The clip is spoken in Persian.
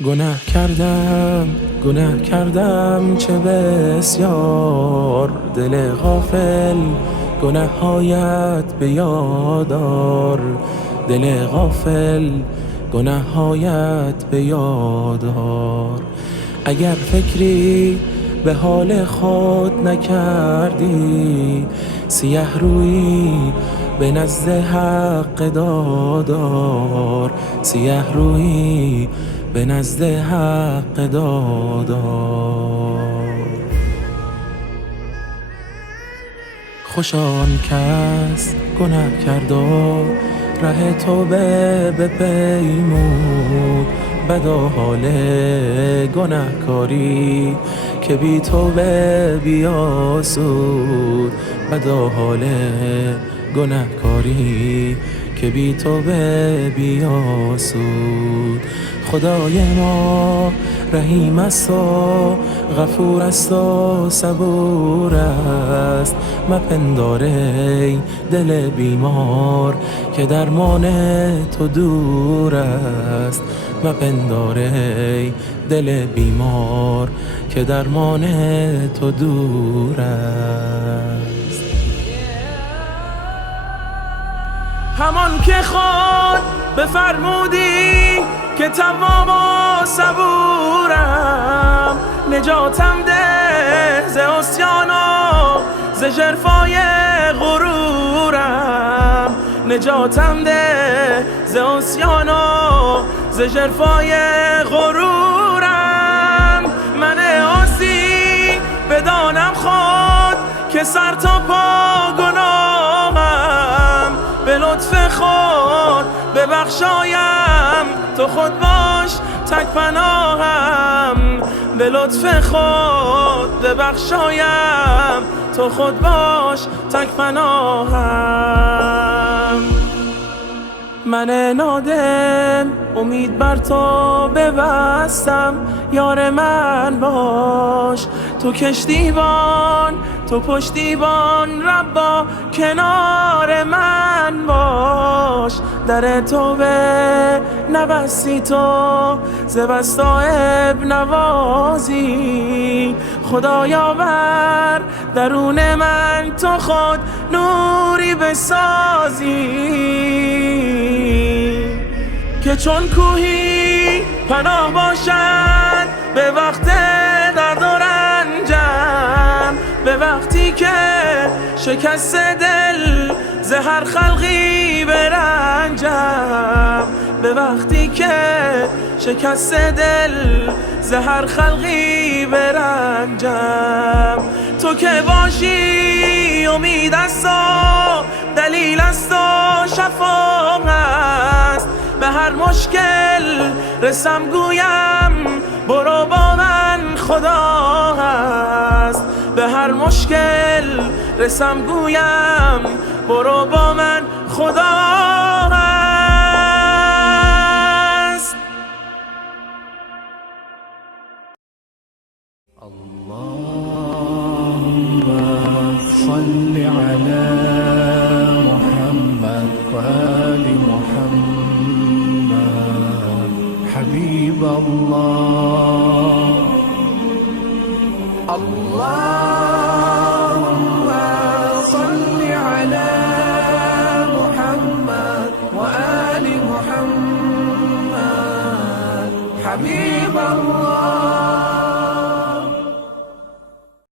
گناه کردم چه بسیار، دل غافل گناه‌هایت به یاد آر، دل غافل گناه‌هایت به یاد آر. اگر فکری به حال خود نکردی، سیه رویی به نزد حق دادار، سیه رویی به نزد حق دادار. خوش آن کس گناه کرد و ره توبه بپیمود، بدا حال گناهکاری که بی توبه بیاسود، بدا حال گناهکاری که بی توبه بیاسود. خدای ما رحیم است و غفور است و صبور است، مپندار ای دل بیمار که درمان تو دور است، مپندار ای دل بیمار که درمان تو دور است. همان که خود بفرمودی که تواب و صبورم، نجاتم ده ز عصیان و ز ژرفای غرورم، نجاتم ده ز عصیان و ز ژرفای غرورم. من عاصی بدانم خود که سر تا پا گناهم، به لطف خود ببخشایم تو خود باش تک پناهم، به لطف خود ببخشایم تو خود باش تک پناهم. من نادم امید بر تو ببستم، یار من باش تو کشتیبان، تو پشتیبان ربا کنار من باش. در توبه نبستی تو ز بستایب نوازی، خدایا بر درون من تو خود نوری بسازی، که چون کوهی پناه باشد به وقت درد و رنجم، به وقتی که شکست دل ز هر خلقی برنجم، به وقتی که شکست دل ز هر خلقی برنجم. تو که باشی امید است و دلیل است و شفا است، به هر مشکل رسم گویم برو با من خدا هست، به هر مشکل رسم گویم برو با من خدا هست. اللهم صل على محمد وآل محمد حبيب الله. اللهم صل على محمد وآل محمد حبيب الله.